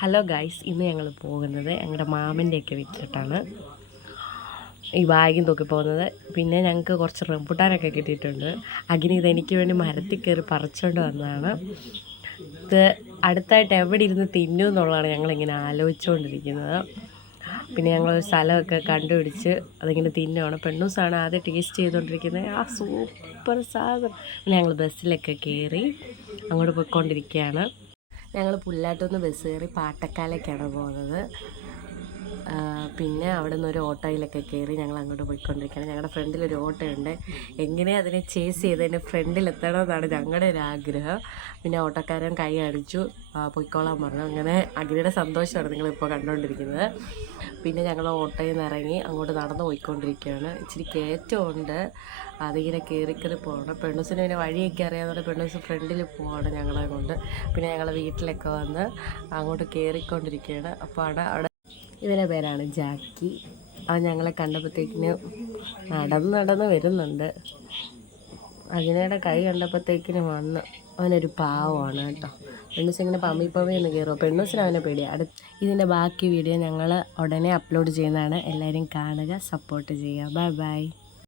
Hello guys, ഇന്ന് ഞങ്ങൾ പോകുന്നത് ഞങ്ങളുടെ മാമൻ്റെയൊക്കെ വീട്ടിലിട്ടാണ് ഈ ബാഗും തൂക്കി പോകുന്നത്. പിന്നെ ഞങ്ങൾക്ക് കുറച്ച് റംബുട്ടാനൊക്കെ കിട്ടിയിട്ടുണ്ട്. അഗ്നി ഇതെനിക്ക് വേണ്ടി മരത്തിൽ കയറി പറിച്ചുകൊണ്ട് വന്നതാണ്. ഇത് അടുത്തായിട്ട് എവിടെ ഇരുന്ന് തിന്നും എന്നുള്ളതാണ് ഞങ്ങളിങ്ങനെ ആലോചിച്ചുകൊണ്ടിരിക്കുന്നത്. പിന്നെ ഞങ്ങളൊരു സ്ഥലമൊക്കെ കണ്ടുപിടിച്ച് അതിങ്ങനെ തിന്നുവാണ്. പെണ്ണൂസാണ് ആദ്യം ടേസ്റ്റ് ചെയ്തുകൊണ്ടിരിക്കുന്നത്. ആ സൂപ്പർ സാധനം. പിന്നെ ഞങ്ങൾ ബസ്സിലൊക്കെ കയറി അങ്ങോട്ട് പോയിക്കൊണ്ടിരിക്കുകയാണ്. ഞങ്ങൾ പുല്ലാട്ടുനിന്ന് ബസ് കയറി പാട്ടക്കാലേക്കാണ് പോകുന്നത്. പിന്നെ അവിടെ നിന്ന് ഒരു ഓട്ടോയിലൊക്കെ കയറി ഞങ്ങൾ അങ്ങോട്ട് പോയിക്കൊണ്ടിരിക്കുകയാണ്. ഞങ്ങളുടെ ഫ്രണ്ടിലൊരു ഓട്ടോയുണ്ട്. എങ്ങനെ അതിനെ ചേസ് ചെയ്ത് അതിൻ്റെ ഫ്രണ്ടിലെത്തണമെന്നാണ് ഞങ്ങളുടെ ഒരു ആഗ്രഹം. പിന്നെ ഓട്ടോക്കാരൻ കൈ അടിച്ചു പൊയ്ക്കോളാൻ പറഞ്ഞു. അങ്ങനെ അഗ്നിയുടെ സന്തോഷമാണ് നിങ്ങളിപ്പോൾ കണ്ടുകൊണ്ടിരിക്കുന്നത്. പിന്നെ ഞങ്ങൾ ഓട്ടോയിൽ നിന്ന് ഇറങ്ങി അങ്ങോട്ട് നടന്ന് പോയിക്കൊണ്ടിരിക്കുകയാണ്. ഇച്ചിരി കയറ്റമുണ്ട്, അതിങ്ങനെ കയറി പോകണം. പെണ്ണൂസിന് പിന്നെ വഴിയൊക്കെ അറിയാവുന്നതുകൊണ്ട് പെണ്ണൂസ് ഫ്രണ്ടിൽ പോവാണ് ഞങ്ങളെ കൊണ്ട്. പിന്നെ ഞങ്ങൾ വീട്ടിലൊക്കെ വന്ന് അങ്ങോട്ട് കയറിക്കൊണ്ടിരിക്കുകയാണ്. അപ്പോൾ അവിടെ ഇവരുടെ പേരാണ് ജാക്കി. അവൻ ഞങ്ങളെ കണ്ടപ്പോഴത്തേക്കിന് നടന്ന് വരുന്നുണ്ട്. അഗ്നയുടെ കൈ കണ്ടപ്പോഴത്തേക്കിന് വന്ന്. അവനൊരു പാവമാണ് കേട്ടോ. പെണ്ണൂസ് ഇങ്ങനെ പമ്മി എന്ന് കയറുമോ. പെണ്ണൂസിന് അവനെ പേടിയാണ്. ഇതിൻ്റെ ബാക്കി വീഡിയോ ഞങ്ങൾ ഉടനെ അപ്ലോഡ് ചെയ്യുന്നതാണ്. എല്ലാവരും കാണുക, സപ്പോർട്ട് ചെയ്യുക. Bye bye.